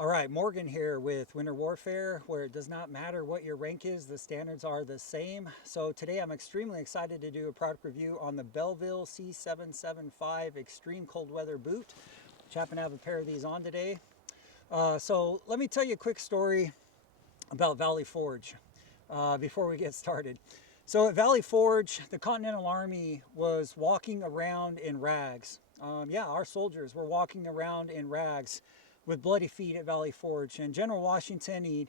All right, Morgan here with Winter Warfare, where it does not matter what your rank is, the standards are the same. So today I'm extremely excited to do a product review on the Belleville C775 Extreme Cold Weather Boot, which happen to have a pair of these on today. So let me tell you a quick story about Valley Forge before we get started. So at Valley Forge, the Continental Army was walking around in rags. Yeah, our soldiers were walking around in rags with bloody feet at Valley Forge. And General Washington, he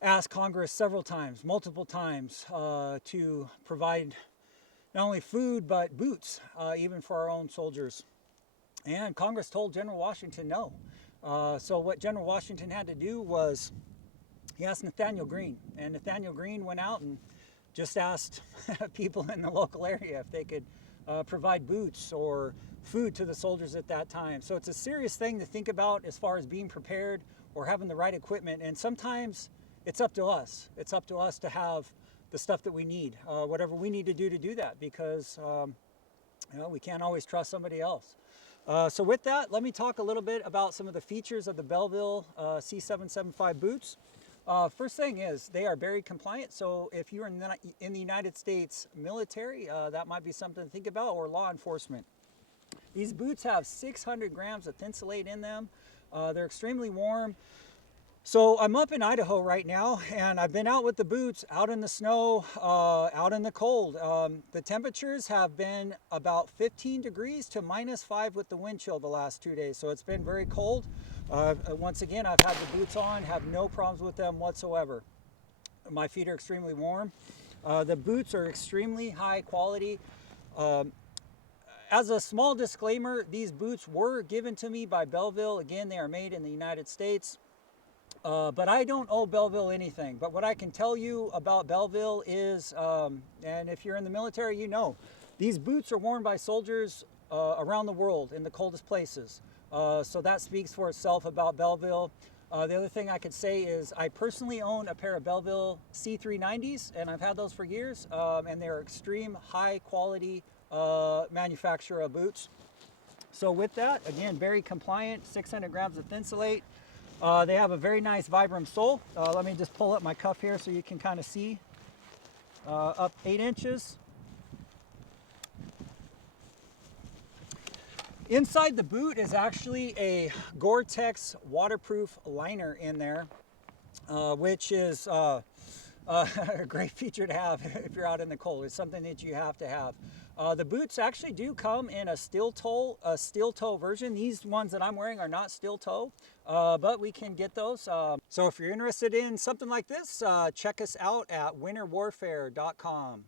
asked Congress several times, multiple times, to provide not only food, but boots, even for our own soldiers. And Congress told General Washington no. So what General Washington had to do was he asked Nathaniel Greene. And Nathaniel Greene went out and just asked people in the local area if they could provide boots or food to the soldiers at that time. So it's a serious thing to think about as far as being prepared or having the right equipment. And sometimes it's up to us. It's up to us to have the stuff that we need, whatever we need to do that, because we can't always trust somebody else. So with that, let me talk a little bit about some of the features of the Belleville C775 boots. First thing is they are very compliant. So if you're in the United States military, that might be something to think about, or law enforcement. These boots have 600 grams of insulated in them. They're extremely warm. So I'm up in Idaho right now, and I've been out with the boots, out in the snow, out in the cold. The temperatures have been about 15 degrees to -5 with the wind chill the last 2 days. So it's been very cold. Once again, I've had the boots on, have no problems with them whatsoever. My feet are extremely warm. The boots are extremely high quality. As a small disclaimer, these boots were given to me by Belleville. Again, they are made in the United States. But I don't owe Belleville anything. But what I can tell you about Belleville is, and if you're in the military, you know, these boots are worn by soldiers around the world in the coldest places. So that speaks for itself about Belleville. The other thing I could say is I personally own a pair of Belleville C390s, and I've had those for years, and they're extreme high quality manufacturer of boots. So with that, again, very compliant, 600 grams of insulate. They have a very nice Vibram sole. Let me just pull up my cuff here so you can kind of see. Up 8 inches. Inside the boot is actually a Gore-Tex waterproof liner in there, which is a great feature to have if you're out in the cold. It's something that you have to have. The boots actually do come in a steel toe version. These ones that I'm wearing are not steel toe, but we can get those. So if you're interested in something like this, check us out at winterwarfare.com.